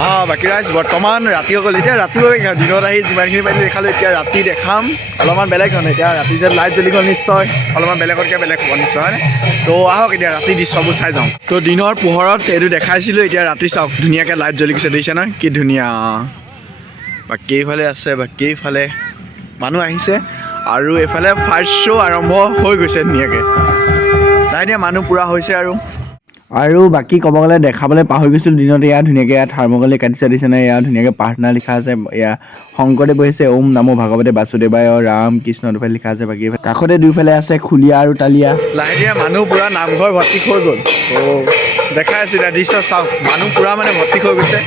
বাকী ৰাইজ বৰ্তমান ৰাতি অকল এতিয়া ৰাতিপুৱা দিনত আহি যিমানখিনি পাৰিলোঁ দেখালোঁ এতিয়া ৰাতি দেখাম অলপমান বেলেগ ধৰণে এতিয়া ৰাতি যে লাইট জ্বলি গ'ল নিশ্চয় অলপমান বেলেগতকৈ বেলেগ হ'ব নিশ্চয় হয়নে তো আহক এতিয়া ৰাতি দৃশ্যবোৰ চাই যাওঁ তো দিনৰ পোহৰত এইটো দেখাইছিলোঁ এতিয়া ৰাতি চাওক ধুনীয়াকৈ লাইট জ্বলি গৈছে দেখিছে নহয় কি ধুনীয়া বাকী এইফালে আছে বাকী এইফালে মানুহ আহিছে আৰু এইফালে ফাৰ্ষ্ট শ্ব' আৰম্ভ হৈ গৈছে ধুনীয়াকৈ নাই দিয়া মানুহ পূৰা হৈছে আৰু বাকী ক'ব গ'লে দেখাবলৈ পাহৰি গৈছিলোঁ দিনত এয়া ধুনীয়াকৈ ইয়াত থাৰ্মকলে কাটিছে দিছে নাই এয়া ধুনীয়াকৈ প্ৰাৰ্থনা লিখা আছে এয়া শংকৰদেৱ বহিছে ওম নমো ভাগৱতে বাসুদেৱায় ৰাম কৃষ্ণ দুফালে লিখা আছে বাকী কাষতে দুইফালে আছে খুলীয়া আৰু তালিয়া লাহে দিয়া মানুহ পূৰা নামঘৰ ভৰ্তি হৈ গ'ল তো দেখাই আছোঁ এতিয়া দৃশ্য চাওক মানুহ পূৰা মানে ভৰ্তি হৈ গৈছে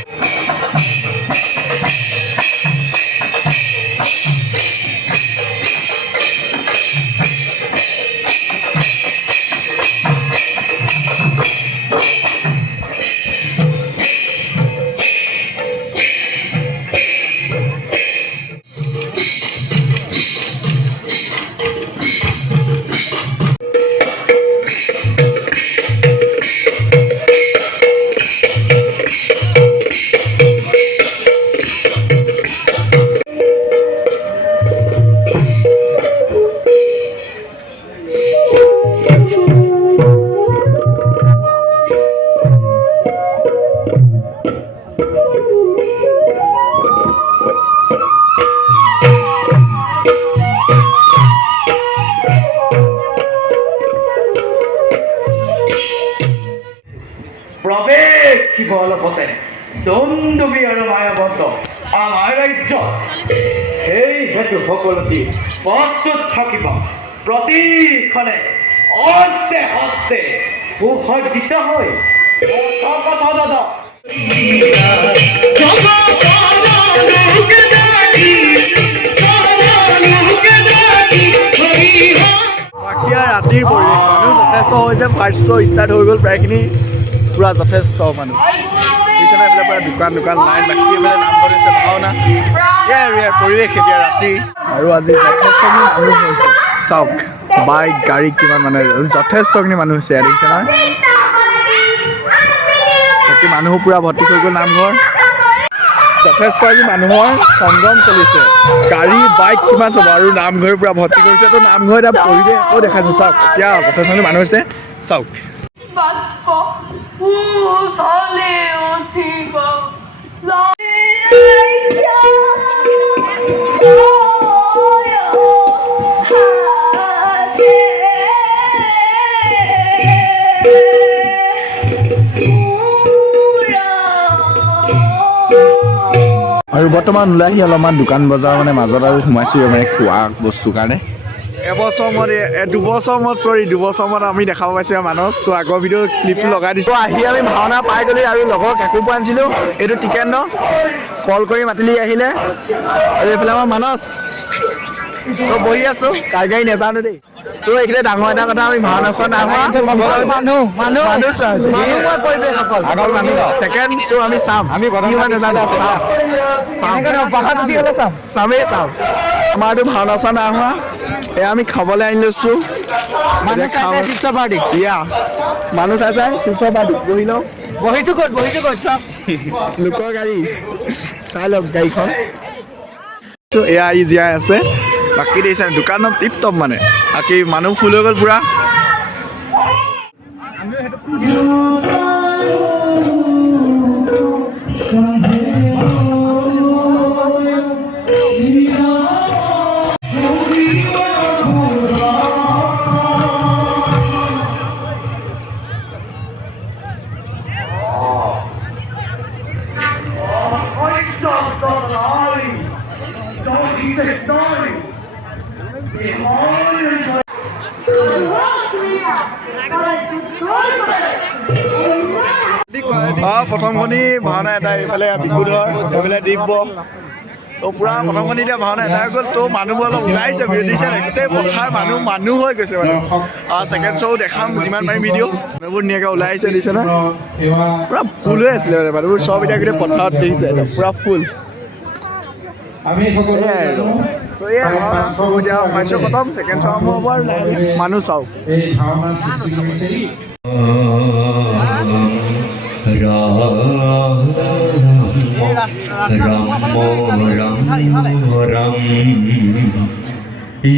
প্ৰৱেশ শিৱলপতে দণ্ডবী আৰু মায়াবদ্ধ আমাৰ ৰাজ্য সেই হেতু সকলোটি প্ৰস্তুত থাকিব প্ৰতিখনে অস্তে হস্তে সুসজ্জিত হৈ বাকী ৰাতিৰ পৰিৱেশ মানুহ যথেষ্ট হৈছে ফাৰ্ষ্ট শ্ব' ষ্টাৰ্ট হৈ গ'ল প্ৰায়খিনি পূৰা যথেষ্ট মানুহ বুজিছে নহয় এইফালে পূৰা দোকান লাইন বাকী এইফালে নামঘৰ হৈছে ভাওনা এয়াই আৰু ইয়াৰ পৰিৱেশ এতিয়া ৰাতি আৰু আজি যথেষ্টখিনি মানুহ হৈছে চাওক বাইক গাড়ী কিমান মানে যথেষ্টখিনি মানুহ হৈছে ইয়াত দেখিছে নহয় বাকী মানুহো পূৰা ভৰ্তি হৈ গ'ল নামঘৰ যথেষ্ট আজি মানুহৰ সংগম চলিছে গাড়ী বাইক কিমান চাব আৰু নামঘৰ পূৰা ভৰ্তি কৰিছে তো নামঘৰ এতিয়া পৰিৱেশ আকৌ দেখাইছোঁ চাওক এতিয়া যথেষ্টখিনি মানুহ হৈছে চাওক আৰু বৰ্তমান ওলাই আহি অলপমান দোকান বজাৰ মানে মাজত আৰু সোমাইছোঁ মানে খোৱা বস্তুৰ কাৰণে দুবছৰ মূৰত আমি দেখাব পাইছোঁ মানস তো আগৰ ভিডিঅ' ক্লিপটো লগাই দিছোঁ আহি আমি ভাওনা পাই গ'লি আৰু লগৰ কাকো পোৱা আনিছিলোঁ এইটো টিকেট ন কল কৰি মাতিলি আহিলে আৰু এইফালে আমাৰ মানস তো বহি আছোঁ কাৰ গাড়ী নেজানো দেই তো এইখিনি ডাঙৰ এটা কথা আমি ভাওনা চোৱা নাই ছেকেণ্ড শ্ব' আমি চাম চামেই চাম আমাৰতো ভাওনা চোৱা নাই হোৱা এয়া আমি খাবলৈ আনি লৈছোঁ মানুহ চাই চিপছৰ পাৰ্টি বহি লওঁ বহিছোঁ ক'ত চাম লোকৰ গাড়ী চাই লওক গাড়ীখন এয়া আহি জীয়াই আছে বাকী দেখিছে দোকানত টিপ টপ মানে বাকী মানুহ ফুল হৈ গ'ল পূৰা প্ৰথমখনি ভাওনা এটা এইফালে বিকুধৰ এইফালে দিব্য তো পূৰা প্ৰথমখনি এতিয়া ভাওনা এটা হৈ গ'ল তো মানুহবোৰ অলপ ওলাইছে দিছে গোটেই পথাৰ মানুহ হৈ গৈছে মানে ছেকেণ্ড শ্ব' দেখাম যিমান পাৰিম ভিডিঅ' মানুহবোৰ ধুনীয়াকৈ ওলাই আহিছে দিছে নহয় পূৰা ফুল হৈ আছিলে মানে মানুহবোৰ চব এতিয়া গোটেই পথাৰত দেখিছে একদম পূৰা ফুল এয়াই আৰু তো এয়া এতিয়া ফাৰ্ষ্ট শ্ব' খতম ছেকেণ্ড শ্ব' আৰম্ভ হ'ব আৰু মানুহ চাওক राम রাম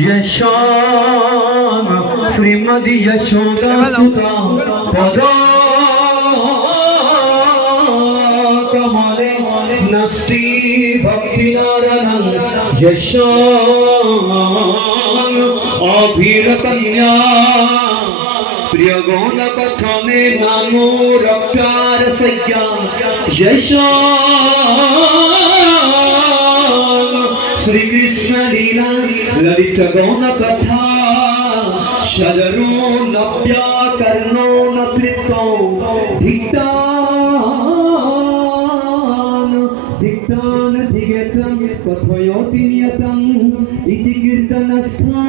यशाम श्रीमदि यशोदा सुता पद कमले नष्टि भक्ति नारायण यशाम अभिरकन्या प्रिय गौन कथने नामो रक्तार सज्ञा यशाम श्री कृष्ण लीला ललित गौन कथा शरणो न व्याकरणो न तृप्तो धिक्तान धिक्तान धिगतं कथयोति नियतं इति कीर्तनस्थो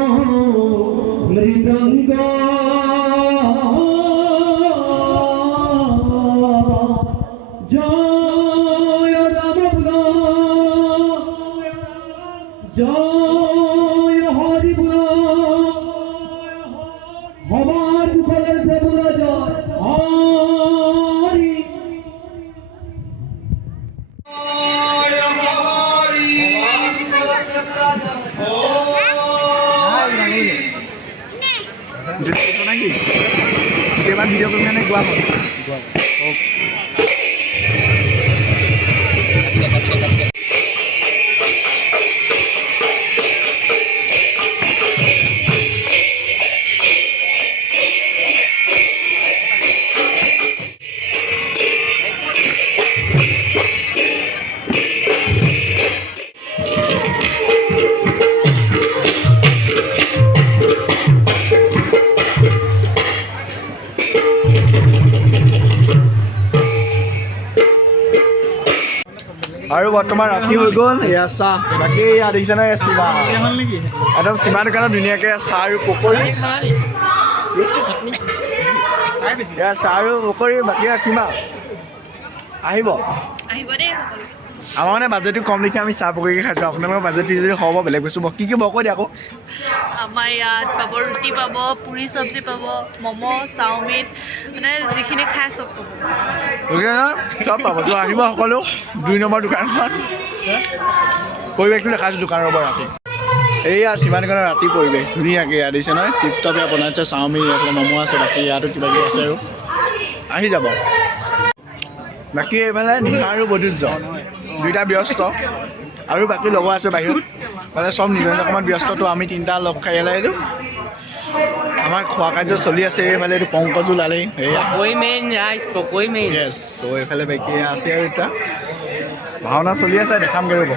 मृदंगो जय राम जय हरि हमार दुखलेर से बोला जय हरि নাকি এবার ভিডিও করবি না গোয়া আৰু বৰ্তমান ৰাতি হৈ গ'ল এয়া চাহ বাকী ইয়াত দেখিছে নহয় চিমা একদম চিমা দোকানত ধুনীয়াকৈ চাহ আৰু পকৰি এয়া চাহ আৰু পকৰি বাকী চিমা আহিব আমাৰ মানে বাজেটটো কম দেখি আমি চাহ পকৰিকে খাইছোঁ আপোনালোকৰ বাজেটটো যদি হ'ব বেলেগ বস্তু কি কি কৈ দিয়ে আকৌ আমাৰ ইয়াত পাব ৰুটি পাব পুৰি চব্জি পাব ম'ম' চাওমিন মানে যিখিনি খাই চব পাব চব পাব তো আহিব সকলো 2 নম্বৰ দোকানখন পৰিৱেশটো দেখাইছোঁ দোকানৰ পৰা ৰাতি এইয়া চিমা দোকানৰ ৰাতি পৰিৱেশ ধুনীয়াকৈ ইয়াত দিছে নহয় টিপটপ ইয়াত বনাইছে চাওমিন এইফালে ম'ম' আছে বাকী ইয়াতো কিবা কিবি আছে আৰু আহি যাব বাকী এইফালে নিশা আৰু বৈদুৰ্য দুইটা ব্যস্ত আৰু বাকী লগৰ আছে বাহিৰত মানে চব নিজৰ নিজৰ অকণমান ব্যস্তটো আমি তিনিটা লগ খাই আহিলোঁ আমাৰ খোৱা কাৰ্য চলি আছে এইফালে এইটো পংকজো লালেই য়েছ তো এইফালে বাকী আছে আৰু এতিয়া ভাওনা চলি আছে দেখামগৈ ৰ'ব